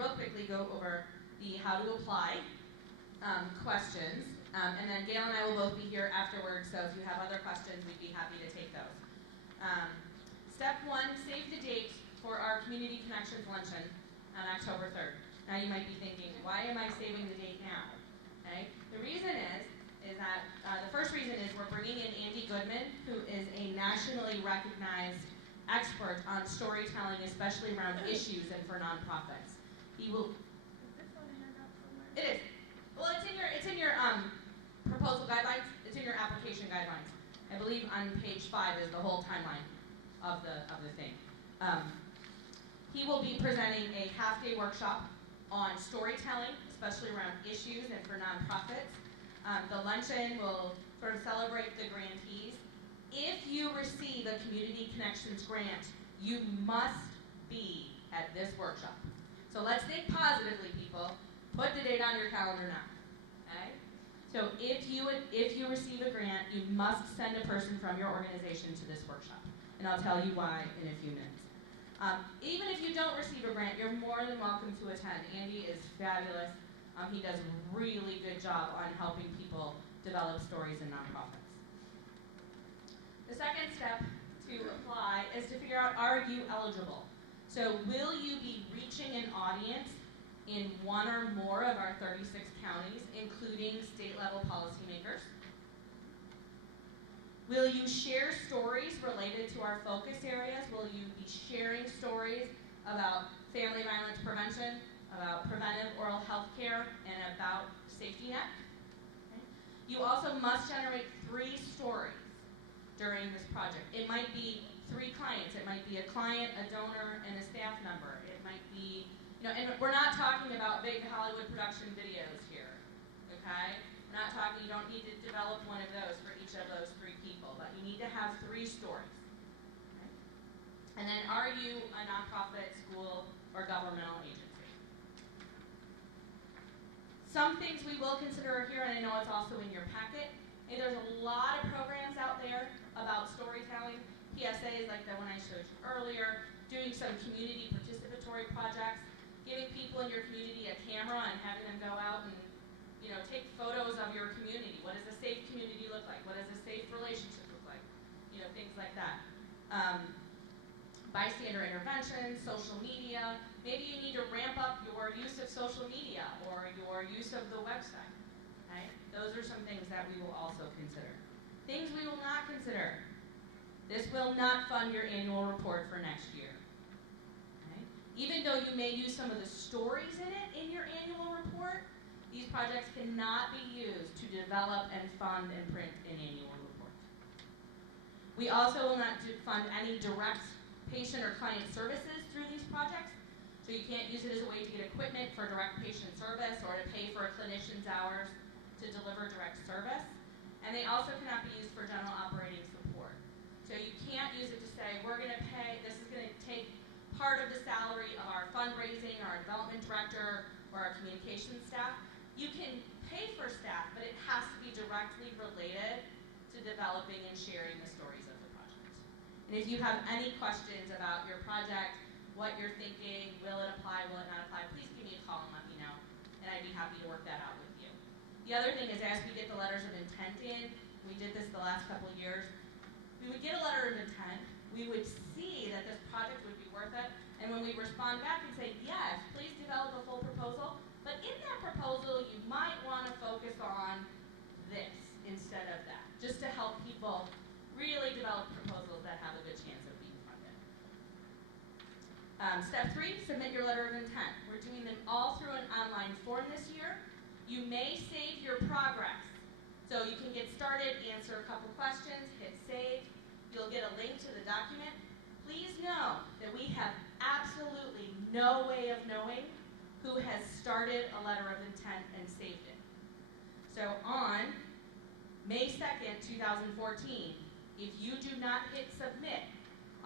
real quickly go over the how to apply questions, and then Gail and I will both be here afterwards, so if you have other questions, we'd be happy to take those. Step 1, save the date for our Community Connections Luncheon on October 3rd. Now you might be thinking, why am I saving the date now? Okay? The reason is that the first reason is we're bringing in Andy Goodman, who is a nationally recognized expert on storytelling, especially around issues and for nonprofits. He will. Is this on the handout somewhere? It is. Well, it's in your proposal guidelines. It's in your application guidelines. I believe on page 5 is the whole timeline of the thing. He will be presenting a half-day workshop on storytelling, especially around issues and for nonprofits. The luncheon will sort of celebrate the grantees. If you receive a Community Connections grant, you must be at this workshop. So let's think positively, people. Put the date on your calendar now. Okay? So if you receive a grant, you must send a person from your organization to this workshop. And I'll tell you why in a few minutes. Even if you don't receive a grant, you're more than welcome to attend. Andy is fabulous. He does a really good job on helping people develop stories in nonprofits. The second step to apply is to figure out, are you eligible? So will you be reaching an audience in one or more of our 36 counties, including state-level policymakers? Will you share stories related to our focus areas? Will you be sharing stories about family violence prevention, about preventive oral health care, and about safety net? Okay. You also must generate 3 stories during this project. It might be 3 clients. It might be a client, a donor, and a staff member. It might be, and we're not talking about big Hollywood production videos here, okay? We're not talking, you don't need to develop one of those for each of those 3 people, but you need to have 3 stories. Okay? And then, are you a nonprofit, school, or governmental agency? Some things we will consider here, and I know it's also in your packet. And there's a lot of programs out there about storytelling. PSAs like the one I showed you earlier, doing some community participatory projects, giving people in your community a camera and having them go out and take photos of your community. What does a safe community look like? What does a safe relationship look like? Things like that. Bystander intervention, social media. Maybe you need to ramp up your use of social media or your use of the website. Okay? Those are some things that we will also consider. Things we will not consider. This will not fund your annual report for next year. Okay? Even though you may use some of the stories in it in your annual report, these projects cannot be used to develop and fund and print an annual report. We also will not fund any direct patient or client services through these projects. So you can't use it as a way to get equipment for direct patient service or to pay for a clinician's hours to deliver direct service. And they also cannot be used for general operating support. So you can't use it to say, we're going to pay, this is going to take part of the salary of our fundraising, our development director, or our communications staff. You can pay for staff, but it has to be directly related to developing and sharing the stories of the project. And if you have any questions about your project, what you're thinking, will it apply, will it not apply, please give me a call and let me know, and I'd be happy to work that out with you. The other thing is, as we get the letters of intent in, we did this the last couple of years, we would get a letter of intent, we would see that this project would be worth it, and when we respond back and say, yes, please develop a full proposal, but in that proposal, you might want to focus on this instead of that, just to help people really develop proposals that have a good chance of being funded. Step 3, submit your letter of intent. We're doing them all through an online form this year. You may save your progress. So you can get started, answer a couple questions, hit save. You'll get a link to the document. Please know that we have absolutely no way of knowing who has started a letter of intent and saved it. So on May 2nd, 2014, if you do not hit submit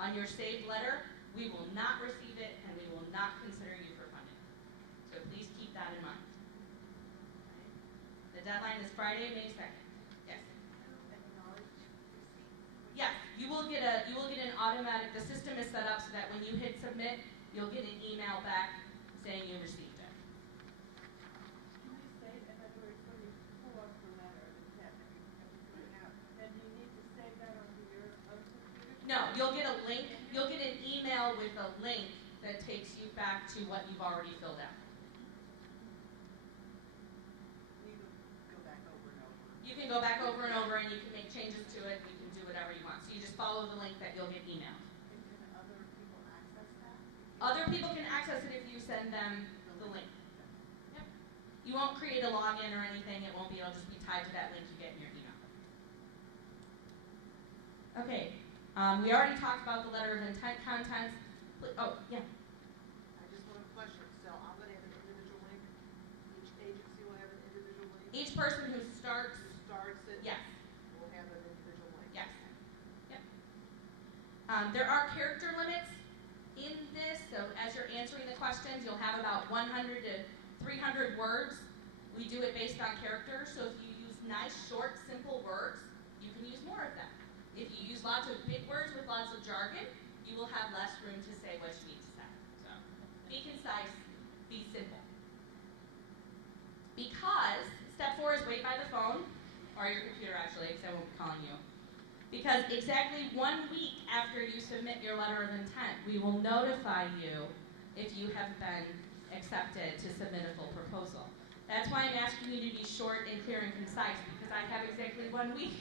on your saved letter, we will not receive it and we will not consider you for funding. So please keep that in mind. Okay. The deadline is Friday, May 2nd. Yes? Yes, you will get an automatic, the system is set up so that when you hit submit, you'll get an email back saying you received it. Can you say, in other words, when you pull up the letter of intent and you put it out, then you need to save that onto your own computer? No, you'll get a link, you'll get an email with a link that takes you back to what you've already filled out. You can go back over and over. You can go back over and over and you can make changes to it, you can do whatever you want. So you just follow the link that you'll get emailed. And can other people access that? Other people can access it if you send them the link. Yep. You won't create a login or anything, it'll just be tied to that link you get in your email. Okay, we already talked about the letter of intent contents. Oh, yeah. I just want a question. So I'm going to have an individual link. Each agency will have an individual link. Each person who starts, Who starts it yes, will have an individual link. yes. Yep. There are character limits in this, so as you're answering the questions, you'll have about 100 to 300 words. We do it based on characters, so if you use nice, short, simple words, you can use more of them. If you use lots of big words with lots of jargon, you will have less room to say what you need to say. So, be concise, be simple. Because step 4 is wait by the phone, or your computer actually, because I won't be calling you. Because exactly 1 week after you submit your letter of intent, we will notify you if you have been accepted to submit a full proposal. That's why I'm asking you to be short and clear and concise, because I have exactly 1 week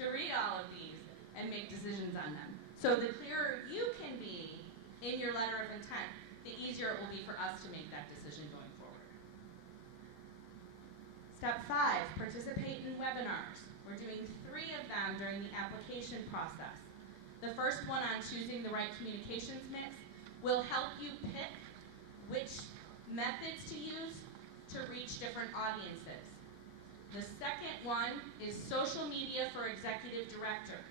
to read all of these and make decisions on them. So the clearer you can be in your letter of intent, the easier it will be for us to make that decision going forward. Step 5, participate in webinars. We're doing 3 of them during the application process. The first one on choosing the right communications mix will help you pick which methods to use to reach different audiences. The second one is social media for executive directors.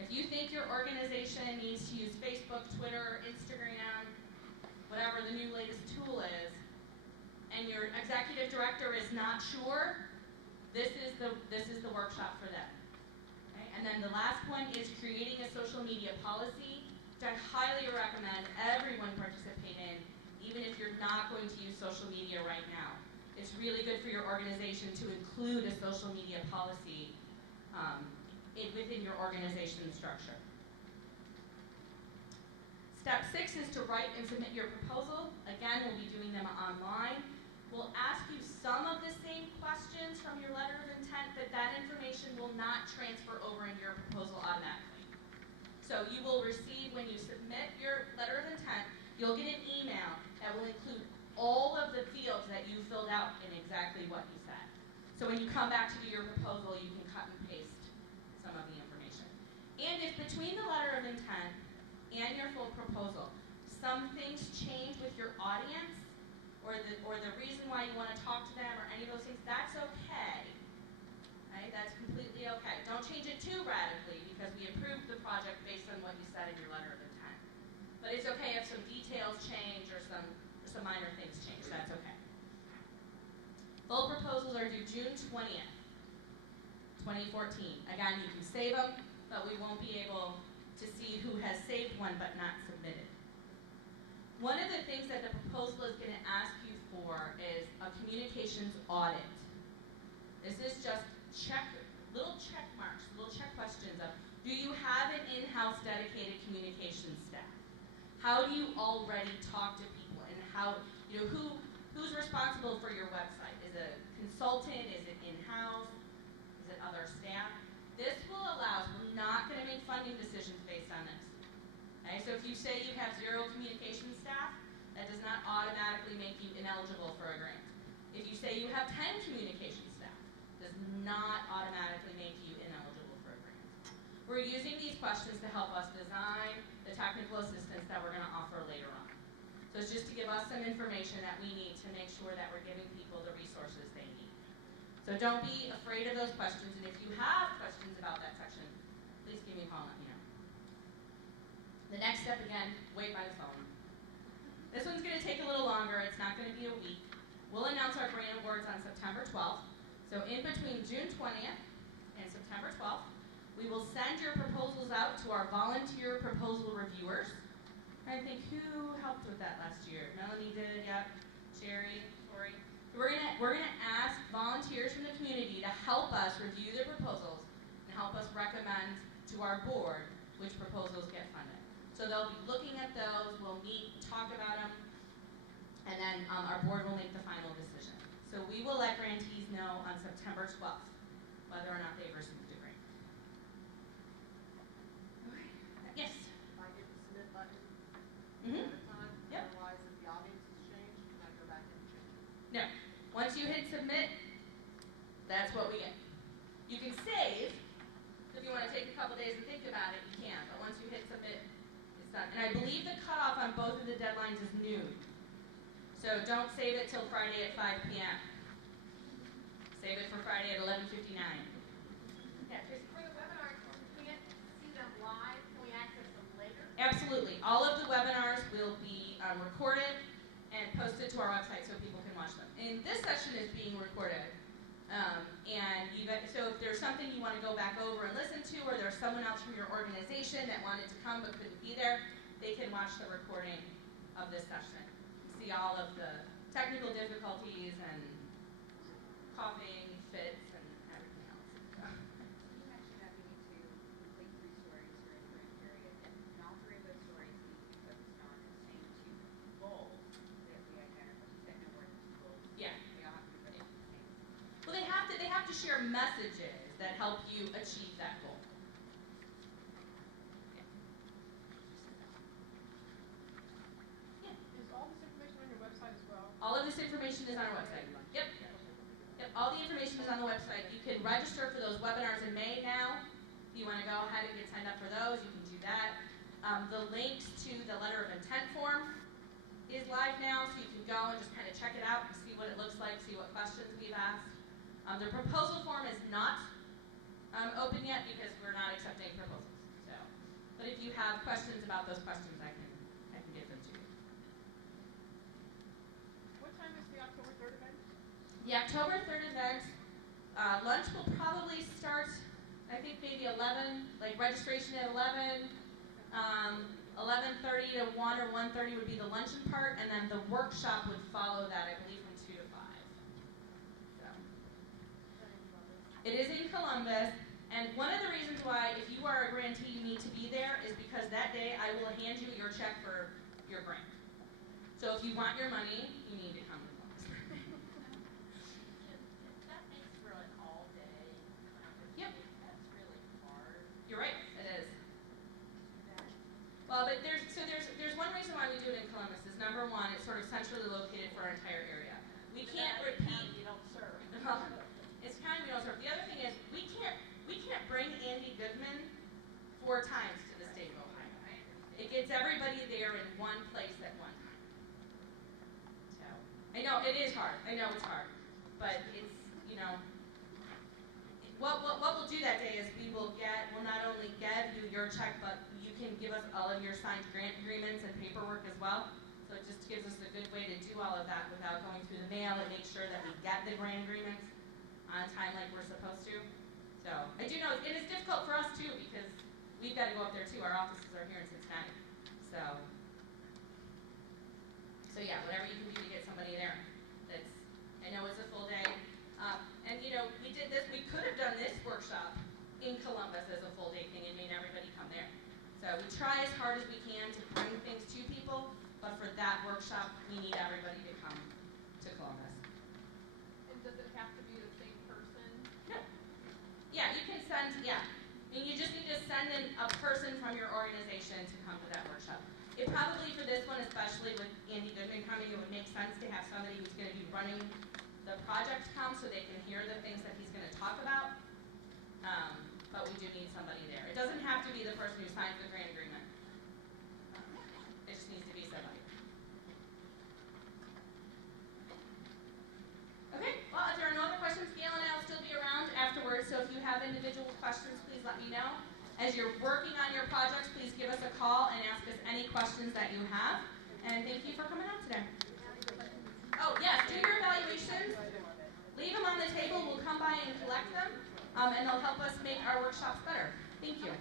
If you think your organization needs to use Facebook, Twitter, Instagram, whatever the new latest tool is, and your executive director is not sure, this is the workshop for them. Okay? And then the last one is creating a social media policy, which I highly recommend everyone participate in, even if you're not going to use social media right now. It's really good for your organization to include a social media policy within your organization structure. Step 6 is to write and submit your proposal. Again, we'll be doing them online. We'll ask you some of the same questions from your letter of intent, but that information will not transfer over into your proposal automatically. So you will receive, when you submit your letter of intent, you'll get an email that will include all of the fields that you filled out in exactly what you said. So when you come back to do your proposal, you can cut and paste some of the information. And if between the letter of intent and your full proposal, some things change with your audience, or the reason why you want to talk to them, or any of those things, that's okay. Right? That's completely okay. Don't change it too radically, because we approved the project based on what you said in your letter of intent. But it's okay if some details change or some minor things change. That's okay. Full proposals are due June 20th, 2014. Again, you can save them, but we won't be able to see who has saved one but not submitted. One of the things that the proposal is going to ask you for is a communications audit. This is just little check marks, little check questions of, do you have an in-house dedicated communications staff? How do you already talk to people, and how, who's responsible for your website? Is it a consultant? Is it in-house? Is it other staff? This will allow, we're not going to make funding decisions based on this. Okay, so if you say you have 0 communication staff, that does not automatically make you ineligible for a grant. If you say you have 10 communication staff, does not automatically make you ineligible for a grant. We're using these questions to help us design the technical assistance that we're going to offer later on. So it's just to give us some information that we need to make sure that we're giving people the resources they need. So don't be afraid of those questions, and if you have questions about that section, please give me a call and let me know. The next step, again, wait by the phone. This one's going to take a little longer. It's not going to be a week. We'll announce our grant awards on September 12th. So in between June 20th and September 12th, we will send your proposals out to our volunteer proposal reviewers. I think who helped with that last year? Melanie did, yep. Sherry, Tori. We're gonna ask volunteers from the community to help us review their proposals and help us recommend to our board which proposals get funded. So they'll be looking at those, we'll meet, talk about them, and then our board will make the final decision. So we will let grantees know on September 12th whether or not they've received a grant. Okay. Yes? I hit the submit button Mm-hmm. at a time, Yep. otherwise if the audience has changed, can I go back and change it? No. Once you hit submit, that's what we get. You can save. If you want to take a couple days and think about it, you can. But once you hit submit, it's done. And I believe the cutoff on both of the deadlines is noon. So don't save it till Friday at 5 p.m. Save it for Friday at 11:59. Yeah, Tracy? For the webinars, we can't see them live. Can we access them later? Absolutely. All of the webinars will be recorded and posted to our website so people can watch them. And this session is being recorded. So if there's something you want to go back over and listen to, or there's someone else from your organization that wanted to come but couldn't be there, they can watch the recording of this session. See all of the technical difficulties and coughing, fits, and everything else. You mentioned that we need to complete 3 stories during the grant period, and all 3 of those stories need to be focused on the same 2 goals that we identified. You said no more than 2 goals. Yeah. They all have to be focused on the same. Well, they have to share messages that help you achieve that goal. Yeah. Is all this information on your website as well? All of this information is on our website. Yep. Yep. All the information is on the website. You can register for those webinars in May now. If you want to go ahead and get signed up for those, you can do that. The links to the letter of intent form is live now, so you can go and just kind of check it out and see what it looks like, see what questions we've asked. The proposal form is not open yet because we're not accepting proposals. So, but if you have questions about those questions, I can give them to you. What time is the October 3rd event? The October 3rd event, lunch will probably start, I think maybe 11, like registration at 11, 11:30 to 1 or 1:30 would be the luncheon part, and then the workshop would follow that, I believe, from 2 to 5. So. It is in Columbus, and one of the reasons why, if you are a grantee, you need to be there is because that day I will hand you your check for your grant. So if you want your money, you need to come to Columbus. That makes for an all-day conference. Yep. That's really hard. You're right, it is. Well, but there's one reason why we do it in Columbus is number one, it's sort of centrally located for our entire area. We can't repeat. You don't serve. It's kind of we don't serve. The other thing is we can't bring Andy Goodman 4 times to the state of Ohio. It gets everybody there in one place at one time. So I know it is hard. I know it's hard, but it's what we'll do that day is we'll not only give you your check, but you can give us all of your signed grant agreements and paperwork as well. So it just gives us a good way to do all of that without going through the mail and make sure that we get the grant agreements on time like we're supposed to. So I do know, and it's difficult for us too because we've got to go up there too. Our offices are here in Cincinnati. So yeah, whatever you can do to get somebody there. I know it's a full day. And we did this, we could have done this workshop in Columbus as a full day thing and made everybody come there. So we try as hard as we can to bring things to people, but for that workshop, we need everybody to come to Columbus. And does it have to be the same person? No. Yeah, you can send, I mean, you just need to send in a person from your organization to come to that workshop. It probably, for this one, especially with Andy Goodman coming, it would make sense to have somebody who's going to be running the project come so they can hear the things that he's going to talk about. But we do need somebody there. It doesn't have to be the person who signs the grant agreement. It just needs to be somebody. Okay, well, if there are no other questions, Gail and I will still be around afterwards, so if you have individual questions, please let me know. As you're working on your projects, please give us a call and ask us any questions that you have. And thank you for coming out today. Oh, yes, do your evaluations. Leave them on the table. We'll come by and collect them, and they'll help us make our workshops better. Thank you.